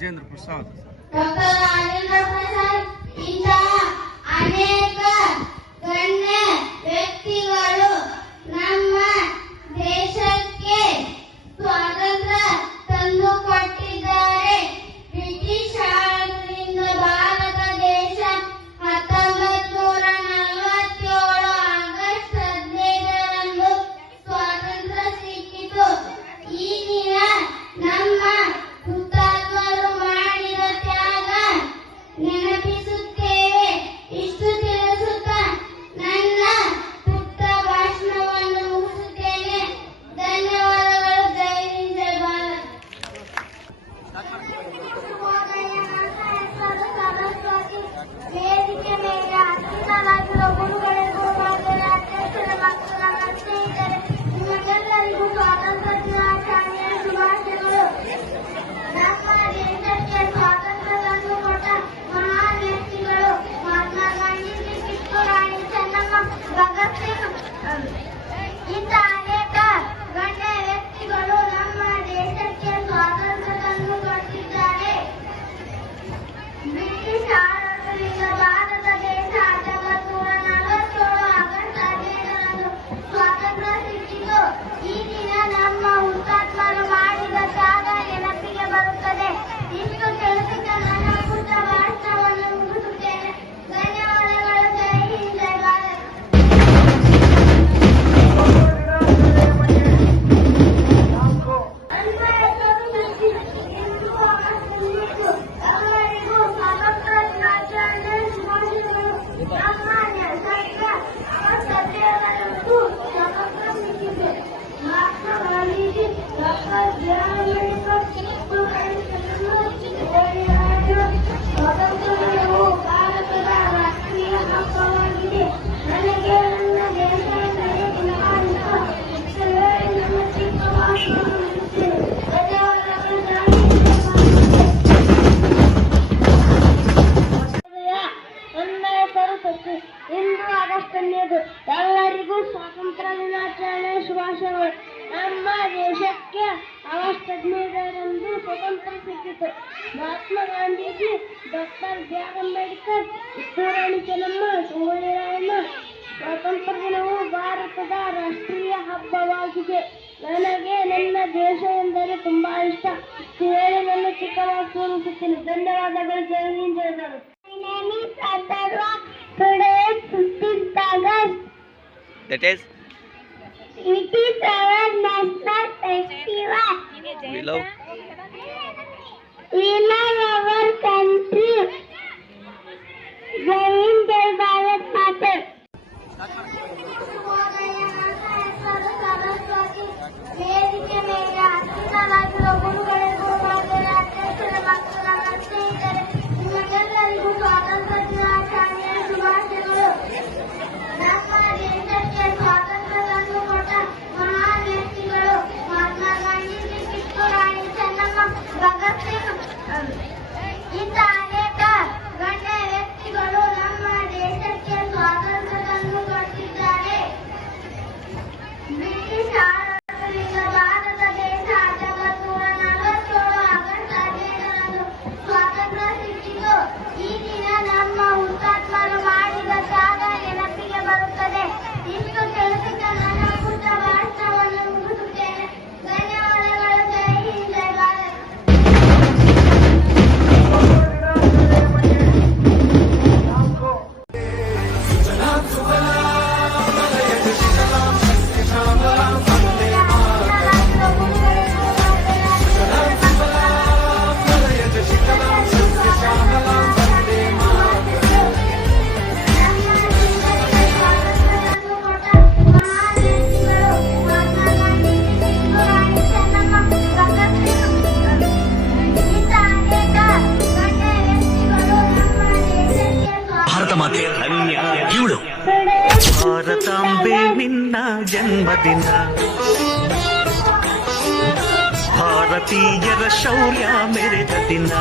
Rajendra Prasad. Doctor Rajendra Prasad ಇಂತಹ ಅನೇಕ ಗಣ್ಯ ವ್ಯಕ್ತಿಗಳು ನಮ್ಮ ದೇಶಕ್ಕೆ ಸ್ವಾತಂತ್ರ್ಯ ತಂದು ಕೊಟ್ಟಿದ್ದಾರೆ. ಬ್ರಿಟಿಷ್ ಆಡಳಿತದಿಂದ ಭಾರತ ದೇಶ 1947 ಆಗಸ್ಟ್ 15ರಂದು ಸ್ವಾತಂತ್ರ್ಯ ಸಿಕ್ಕಿತು. ಈ ದಿನ ನಮ್ಮ ಹುತಾತ್ಮರು ಮಾಡಿದ ತ್ಯಾಗ ನೆನಪಿಸುತ್ತೇವೆ. ಇಷ್ಟು ತಿಳಿಸುತ್ತಾ ನನ್ನ ಪುಟ್ಟ ಭಾಷಣವನ್ನು ಮುಗಿಸುತ್ತೇನೆ. ಧನ್ಯವಾದಗಳು. ಜೈ ಹಿಂದ್, ಜೈ ಭಾರತ್. ವೇದಿಕೆ ಮೇಲೆ ಅತಿಥಿಗಳಾಗಿರುವ ಗುರುಗಳಿಗೂ ಮಾತೆಯ ಅಧ್ಯಕ್ಷರ ಮತ್ತು ನನ್ನ ಸ್ನೇಹಿತರೆ, ನಿಮಗೆಲ್ಲರಿಗೂ ಸ್ವಾತಂತ್ರ್ಯ ದಿನಾಚರಣೆಯ ಶುಭಾಶಯಗಳು. ನಮ್ಮ ದೇಶಕ್ಕೆ ಸ್ವಾತಂತ್ರ್ಯ ತಂದುಕೊಟ್ಟ ಮಹಾನ್ ವ್ಯಕ್ತಿಗಳು ಮಹಾತ್ಮ ಗಾಂಧೀಜಿ, ಕಿತ್ತೂರು ರಾಣಿ ಚೆನ್ನಮ್ಮ, ಭಗತ್ ಸಿಂಗ್ ಇಂಥ ಅನೇಕ ಗಣ್ಯ ವ್ಯಕ್ತಿಗಳು ನಮ್ಮ ದೇಶಕ್ಕೆ ಸ್ವಾತಂತ್ರ್ಯ ತಂದುಕೊಟ್ಟಿದ್ದಾರೆ. ಬ್ರಿಟಿಷ್ ಆಡಳಿತದಿಂದ ಭಾರತ ದೇಶ 1947 ಆಗಸ್ಟ್ 15ರಂದು ಸ್ವಾತಂತ್ರ್ಯ ಸಿಕ್ಕಿತು. ಈ ದಿನ ನಮ್ಮ ಹುತಾತ್ಮರು ಮಾಡಿದ ತ್ಯಾಗ ನೆನಪಿಗೆ ಬರುತ್ತದೆ. ಇಷ್ಟು ತಿಳಿಸುತ್ತಾ ನನ್ನ ಪುಟ್ಟ ಭಾಷಣವನ್ನು ಮುಗಿಸುತ್ತೇನೆ. ಧನ್ಯವಾದಗಳು. ಜೈ ಹಿಂದ್, ಜೈ ಭಾರತ್. ಎಲ್ಲರಿಗೂ ಸ್ವಾತಂತ್ರ್ಯ ದಿನಾಚರಣೆ ಶುಭಾಶಯಗಳು. ನಮ್ಮ ದೇಶಕ್ಕೆ ಆಗಸ್ಟ್ 15ರಂದು ಸ್ವಾತಂತ್ರ್ಯ ಸಿಕ್ಕಿತು. Mahatma Gandhiji, doctor B R. ಅಂಬೇಡ್ಕರ್, ಟಿಪ್ಪು ಸ್ವಾತಂತ್ರ್ಯ ದಿನವು ಭಾರತದ ರಾಷ್ಟ್ರೀಯ ಹಬ್ಬವಾಗಿದೆ. ನನಗೆ ನನ್ನ ದೇಶ ಎಂದರೆ ತುಂಬಾ ಇಷ್ಟ. ಇಷ್ಟು ಹೇಳಿ ನನ್ನ ಚಿಕ್ಕ ಭಾಷಣವನ್ನು ಮುಗಿಸುತ್ತೇನೆ. ಧನ್ಯವಾದಗಳು. ಜೈ ಹಿಂದ್, ಜೈ ಭಾರತ್. ನನ್ನ ಹೆಸರು ಸತ್ಯ. ಇಂದು ಆಗಸ್ಟ್ 15. ಎಲ್ಲರಿಗೂ ಸ್ವಾತಂತ್ರ್ಯ ದಿನಾಚರಣೆ ಶುಭಾಶಯಗಳು. ನಮ್ಮ ದೇಶಕ್ಕೆ ಆಗಸ್ಟ್ 15ರಂದು ಸ್ವಾತಂತ್ರ್ಯ ಸಿಕ್ಕಿತು. Mahatma Gandhiji, doctor B R. ಅಂಬೇಡ್ಕರ್, ಕಿತ್ತೂರು ರಾಣಿ ಚೆನ್ನಮ್ಮ, ಸಂಗೊಳ್ಳಿ ರಾಯಣ್ಣ. ಸ್ವಾತಂತ್ರ್ಯ ದಿನವು ಭಾರತದ ರಾಷ್ಟ್ರೀಯ ಹಬ್ಬವಾಗಿದೆ. ನನಗೆ ನನ್ನ ದೇಶ ಎಂದರೆ ತುಂಬಾ ಇಷ್ಟ. ಹೇಳಿ ನನ್ನ ಚಿಕ್ಕ ಮಾತು ಮುಗಿಸುತ್ತೇನೆ. ಧನ್ಯವಾದಗಳು. ಜೈ ಹಿಂದ್, ಜೈ Bharat. My name is Atharva. Today is 15th August. That is It is our national festival. we love our country. Jai Hind, Jai Bharat Mata. ವೇದಿಕೆ ಮೇಲೆ ಅತಿಥಿಗಳಾಗಿರುವ ಗುರುಗಳಿಗೂ ಮಾತೆಯ ಅಧ್ಯಕ್ಷರ ಮತ್ತು ನನ್ನ ಸ್ನೇಹಿತರೆ, ನಿಮಗೆಲ್ಲರಿಗೂ ಸ್ವಾತಂತ್ರ್ಯ ದಿನಾಚರಣೆಯ ಶುಭಾಶಯಗಳು. ನಮ್ಮ ದೇಶಕ್ಕೆ ಸ್ವಾತಂತ್ರ್ಯ ತಂದುಕೊಟ್ಟ ಮಹಾನ್ ವ್ಯಕ್ತಿಗಳು ಮಹಾತ್ಮ ಗಾಂಧೀಜಿ, ಕಿತ್ತೂರು ರಾಣಿ ಚೆನ್ನಮ್ಮ, ಭಗತ್ ಸಿಂಗ್ ಇಂಥ ಅನೇಕ ಗಣ್ಯ ವ್ಯಕ್ತಿಗಳು ನಮ್ಮ ದೇಶಕ್ಕೆ ಸ್ವಾತಂತ್ರ್ಯ ತಂದುಕೊಟ್ಟಿದ್ದಾರೆ. ಬ್ರಿಟಿಷ್ ಆಡಳಿತದಿಂದ ಭಾರತ ದೇಶ 1947 ಆಗಸ್ಟ್ 15ರಂದು ಸ್ವಾತಂತ್ರ್ಯ ಸಿಕ್ಕಿತು. ಈ ದಿನ ನಮ್ಮ ಹುತಾತ್ಮರು ಮಾಡಿದ ತ್ಯಾಗ ನೆನಪಿಗೆ ಬರುತ್ತದೆ. ಇಷ್ಟು ತಿಳಿಸುತ್ತಾ ನನ್ನ ಪುಟ್ಟ ಭಾಷಣವನ್ನು ಮುಗಿಸುತ್ತೇನೆ. ಧನ್ಯವಾದಗಳು. ಜೈ ಹಿಂದ್, ಜೈ ಭಾರತ್. ಭಾರತ ಮಾತೆ ಇವಳು ಭಾರತಾಂಬೆ ನಿನ್ನ ಜನ್ಮದಿನ, ಭಾರತೀಯರ ಶೌರ್ಯ ಮೆರೆದ ದಿನ.